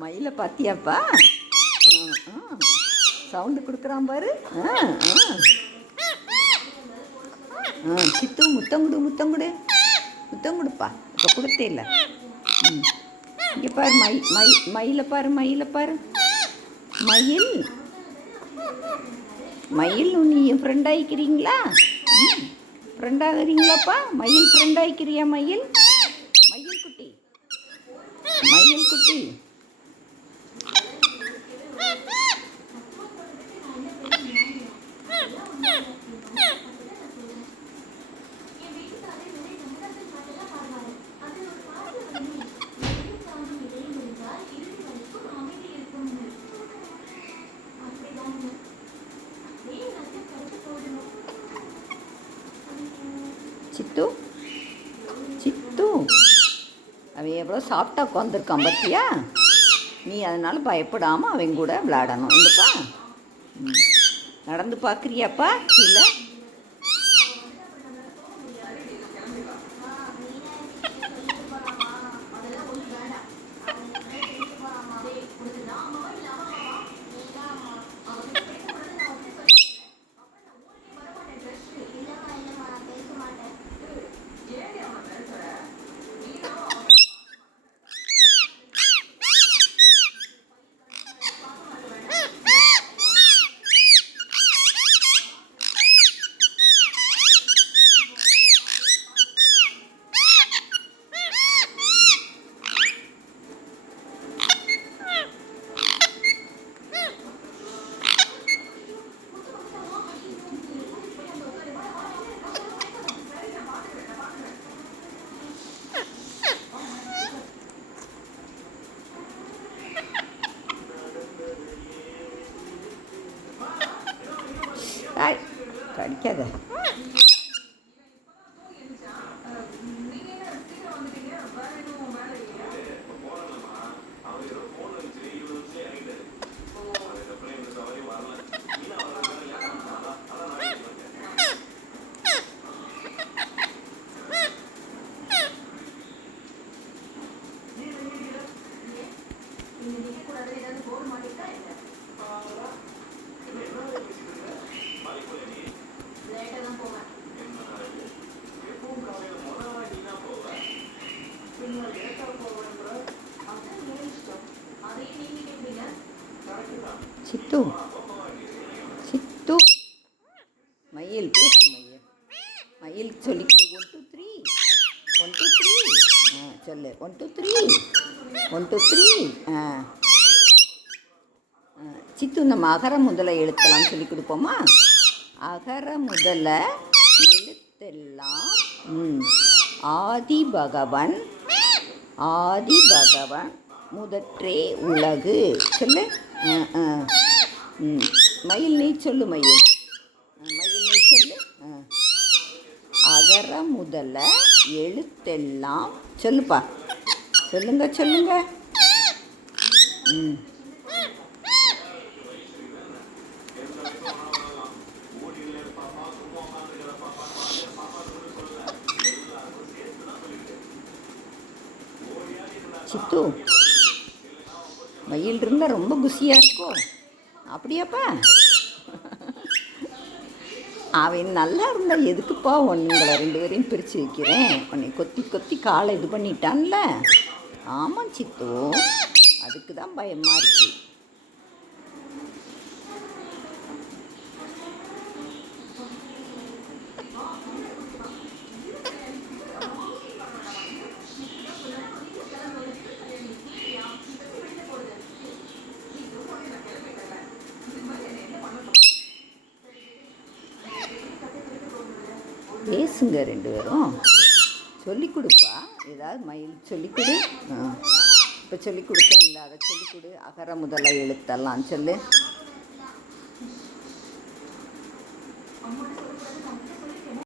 மயிலை பார்த்தியாப்பா? சவுண்டு கொடுக்குறான் பாரு. சித்து முத்தங்குடு முத்தங்குடு முத்தங்குடுப்பா. இப்போ கொடுத்தே இல்லை. இங்கே பாரு மயிலை பாரு மயிலை பாரு. மயில் மயில் நீ ஃப்ரெண்ட் ஆகிக்கிறீங்களா? ஃப்ரெண்ட் ஆகுறீங்களாப்பா? மயில் ஃப்ரெண்ட் ஆகிக்கிறியா? மயில் மயில் குட்டி மயில் குட்டி. சித்து சித்து அவன் எவ்வளோ சாப்பிட்டா உட்காந்துருக்கான் பார்த்தியா? நீ அதனால் பயப்படாமல் அவன் கூட விளையாடணும். இல்லைப்பா? நடந்து பார்க்குறியாப்பா? இல்லை கடிக்காத. சித்து சித்து மயில் பேசு. மயில் சொல்லிக்கிட்டு 1 2 3 சொல்லு 1 2 3 1 2 3. சித்து நம்ம அகர முதல எழுத்தெல்லாம் சொல்லி கொடுப்போமா? அகர முதல எழுத்தெல்லாம் ஆதி பகவன் முதற்றே உலகு. சொல்லு. மயில் நீ சொல்லு. மயில் நீ சொல்லு. அகர முதல எழுத்தெல்லாம் சொல்லுப்பா. சொல்லுங்க. சித்து மயில் இருந்தால் ரொம்ப குஷியாக இருக்கும். அப்படியாப்பா? அவன் நல்லா இருந்தால் எதுக்குப்பா உங்களை 2 பேரையும் பிரித்து வைக்கிறேன்? உன்னை கொத்தி காலை இது பண்ணிட்டான்ல. ஆமாம் சித்து, அதுக்கு தான் பயமாக இருக்கு. பேசுங்க 2 பேரும். சொல்லிக் கொடுப்பா. ஏதாவது மயில் சொல்லிக் கொடு. இப்போ சொல்லிக் கொடுத்தேன் இல்லை, அதை சொல்லிக் கொடு. அகர முதல எழுத்தெல்லாம் சொல்லு.